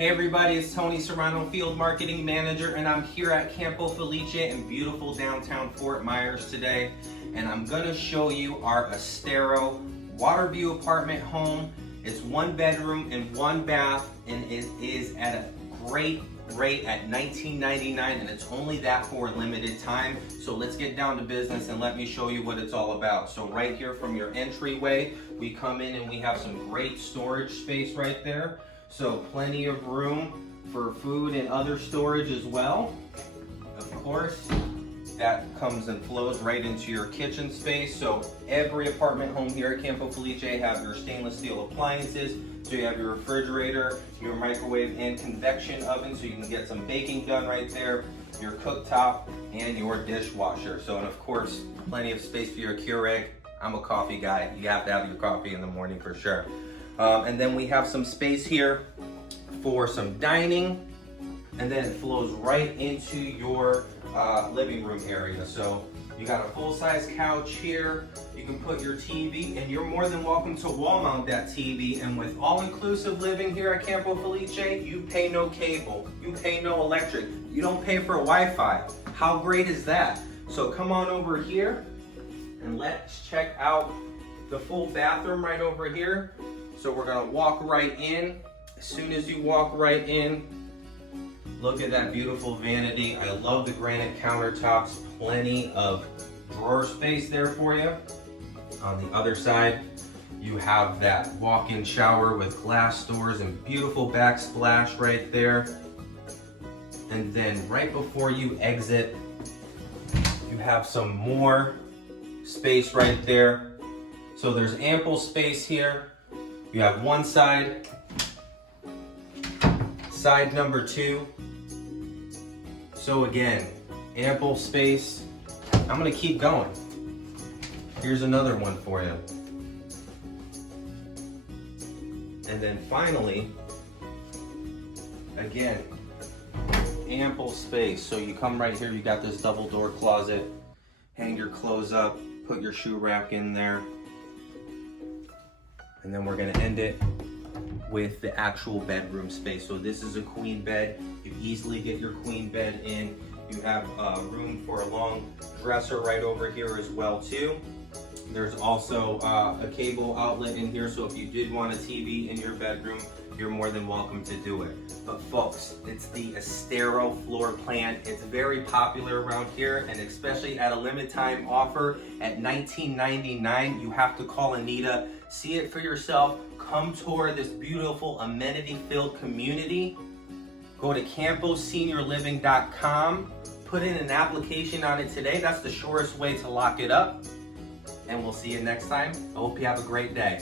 Hey everybody, it's Tony Serrano, Field Marketing Manager, and I'm here at Campo Felice in beautiful downtown Fort Myers today. And I'm gonna show you our Estero Waterview apartment home. It's 1 bedroom and 1 bath, and it is at a great rate at $19.99, and it's only that for a limited time. So let's get down to business and let me show you what it's all about. So right here from your entryway, we come in and we have some great storage space right there. So plenty of room for food and other storage as well. Of course, that comes and flows right into your kitchen space. So every apartment home here at Campo Felice have your stainless steel appliances. So you have your refrigerator, your microwave, and convection oven, so you can get some baking done right there, your cooktop, and your dishwasher. So, and of course, plenty of space for your Keurig. I'm a coffee guy. You have to have your coffee in the morning for sure. And then we have some space here for some dining, and then it flows right into your living room area. So you got a full-size couch here. You can put your TV, and you're more than welcome to wall mount that TV. And with all-inclusive living here at Campo Felice, you pay no cable, you pay no electric, you don't pay for Wi-Fi. How great is that? So come on over here and let's check out the full bathroom right over here. So we're gonna walk right in. As soon as you walk right in, look at that beautiful vanity. I love the granite countertops. Plenty of drawer space there for you. On the other side, you have that walk-in shower with glass doors and beautiful backsplash right there. And then right before you exit, you have some more space right there. So there's ample space here. You have one side, side number 2. So again, ample space. I'm gonna keep going. Here's another one for you. And then finally, again, ample space. So you come right here, you got this double door closet, hang your clothes up, put your shoe rack in there. And then we're gonna end it with the actual bedroom space. So this is a queen bed. You easily get your queen bed in. You have room for a long dresser right over here as well too. There's also a cable outlet in here, so if you did want a TV in your bedroom, you're more than welcome to do it. But folks, it's the Estero floor plan. It's very popular around here, and especially at a limited time offer at $19.99. You have to call Anita, see it for yourself, come tour this beautiful amenity-filled community. Go to camposeniorliving.com, put in an application on it today. That's the surest way to lock it up. And we'll see you next time. I hope you have a great day.